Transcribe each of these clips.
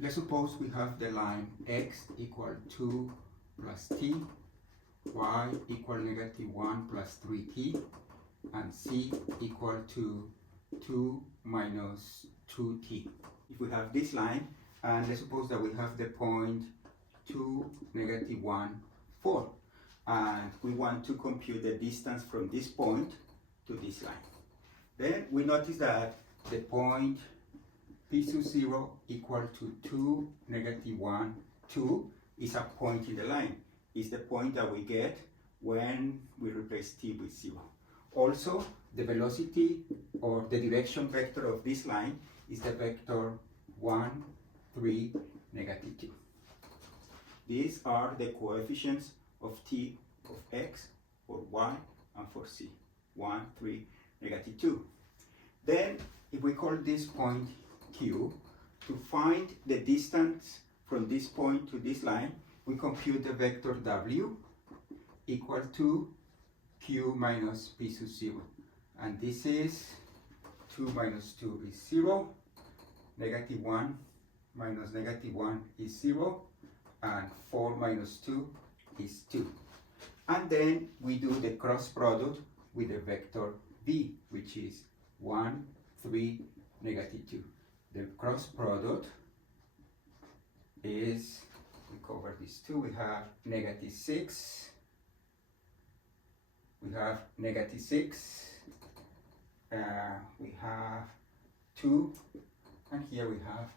let's suppose we have the line x equal 2 plus t, y equal negative 1 plus 3t, and c equal to 2 minus 2t. If we have this line, and let's suppose that we have the point 2, negative 1, 4, and we want to compute the distance from this point to this line. Then we notice that the point p sub 0 equal to 2, negative 1, 2 is a point in the line. It's the point that we get when we replace t with 0. Also, the velocity or the direction vector of this line is the vector 1, 3, negative 2. These are the coefficients of t of x, for y, and for c. 1, 3, negative 2. Then, if we call this point q, to find the distance from this point to this line, we compute the vector w equal to q minus p sub 0. And this is 2 minus 2 is 0, negative 1 minus negative 1 is 0, and 4 minus 2 is 2. And then we do the cross product with the vector v, which is 1, 3, negative 2. The cross product is, we cover these two, we have negative 6, we have negative 6, we have 2, and here we have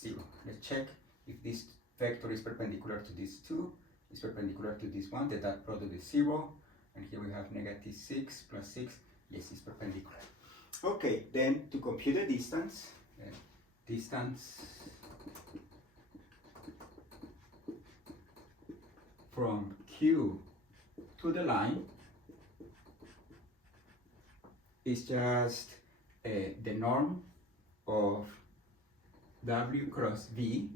0. Let's check if this vector is perpendicular to this 2, is perpendicular to this 1, the dot product is 0, and here we have negative 6 plus 6, yes, it's perpendicular. Okay, then to compute the distance, from Q to the line is just the norm of W cross V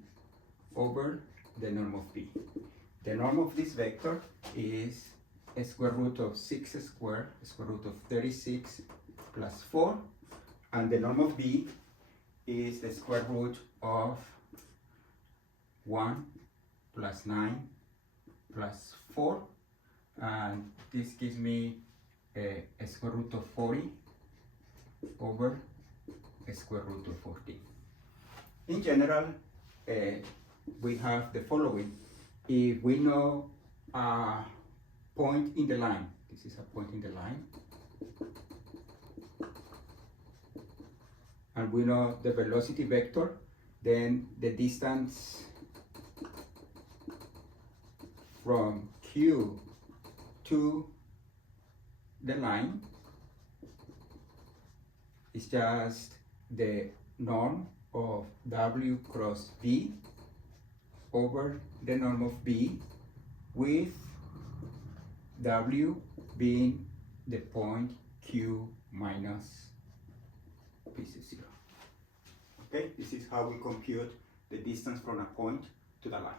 over the norm of V. The norm of this vector is a square root of 6 squared, square root of 36 plus 4, and the norm of V is the square root of 1 plus 9 plus 4, and this gives me a square root of 40 over a square root of 14. In general, we have the following. If we know a point in the line, this is a point in the line, and we know the velocity vector, then the distance from Q to the line is just the norm of W cross V over the norm of V, with W being the point Q minus P sub 0. Okay, this is how we compute the distance from a point to the line.